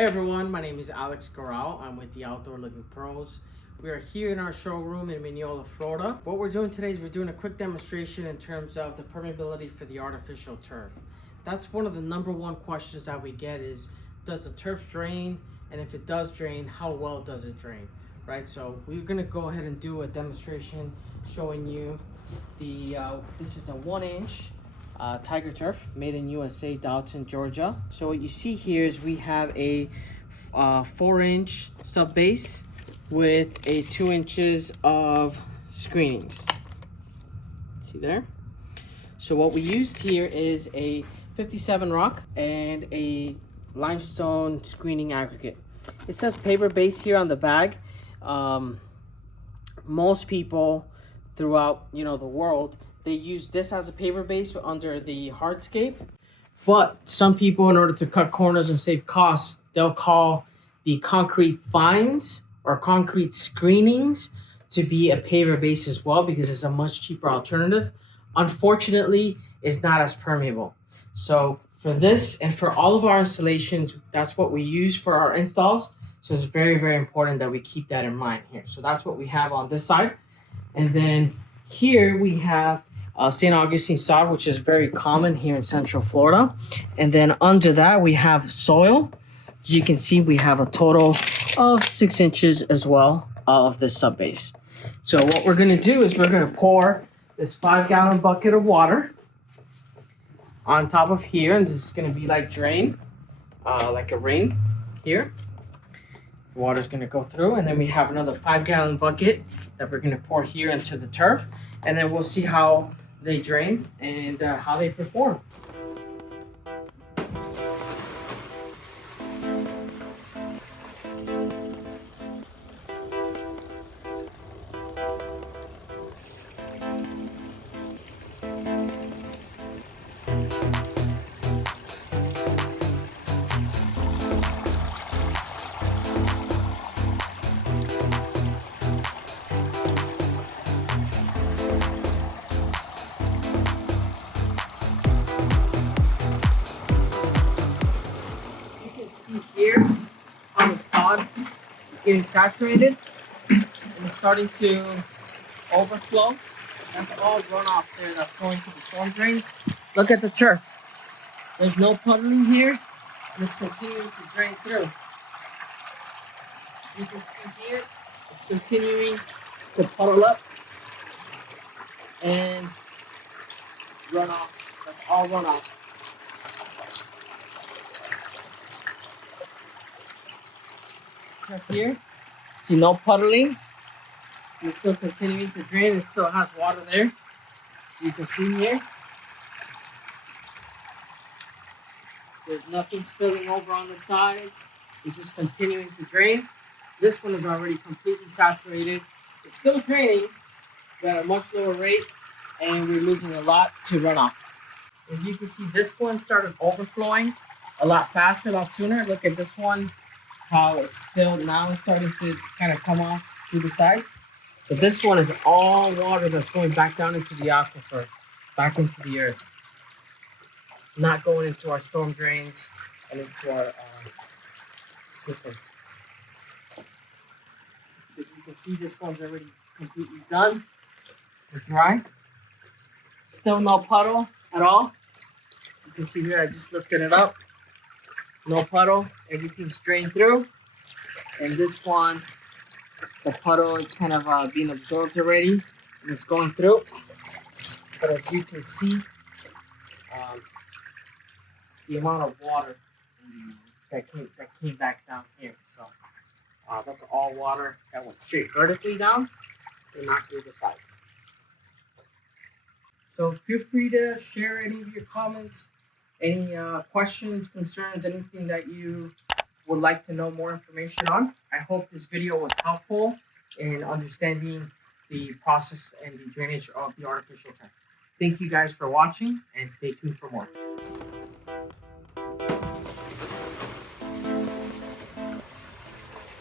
Hey everyone, my name is Alex Garral. I'm with the Outdoor Living Pros. We are here in our showroom in Mineola, Florida. What we're doing today is we're doing a quick demonstration in terms of the permeability for the artificial turf. That's one of the #1 questions that we get is, does the turf drain? And if it does drain, how well does it drain? Right, so we're gonna go ahead and do a demonstration showing you this is a 1-inch Tiger Turf made in USA, Dalton, Georgia. So what you see here is we have a 4-inch sub base with a 2 inches of screenings. See there? So what we used here is a 57 rock and a limestone screening aggregate. It says paper base here on the bag. Most people throughout the world, they use this as a paper base under the hardscape. But some people, in order to cut corners and save costs, they'll call the concrete fines or concrete screenings to be a paver base as well, because it's a much cheaper alternative. Unfortunately, it's not as permeable. So for this and for all of our installations, that's what we use for our installs. So it's very, very important that we keep that in mind here. So that's what we have on this side. And then here we have St. Augustine sod, which is very common here in Central Florida. And then under that, we have soil. As you can see, we have a total of 6 inches as well of this sub base. So what we're going to do is we're going to pour this 5-gallon bucket of water on top of here. And this is going to be like drain, like a rain here. The water is going to go through. And then we have another 5-gallon bucket that we're going to pour here into the turf. And then we'll see how they drain and how they perform. Here on the sod, it's getting saturated and it's starting to overflow. That's all runoff there that's going to the storm drains. Look at the turf. There's no puddling here, and it's continuing to drain through. You can see here, it's continuing to puddle up and run off. That's all runoff. Here, see no puddling. It's still continuing to drain. It still has water there. You can see here. There's nothing spilling over on the sides. It's just continuing to drain. This one is already completely saturated. It's still draining, but at a much lower rate, and we're losing a lot to runoff. As you can see, this one started overflowing a lot faster, a lot sooner. Look at this one. How it's still now starting to kind of come off through the sides. But this one is all water that's going back down into the aquifer, back into the earth. Not going into our storm drains and into our systems. So you can see this one's already completely done. It's dry. Still no puddle at all. You can see here, I just lifted it up. No puddle, everything's drained through. And this one, the puddle is kind of being absorbed already, and it's going through. But as you can see, the amount of water that came back down here. So that's all water that went straight vertically down and not through the sides. So feel free to share any of your comments. Any questions, concerns, anything that you would like to know more information on. I hope this video was helpful in understanding the process and the drainage of the artificial turf. Thank you guys for watching, and stay tuned for more.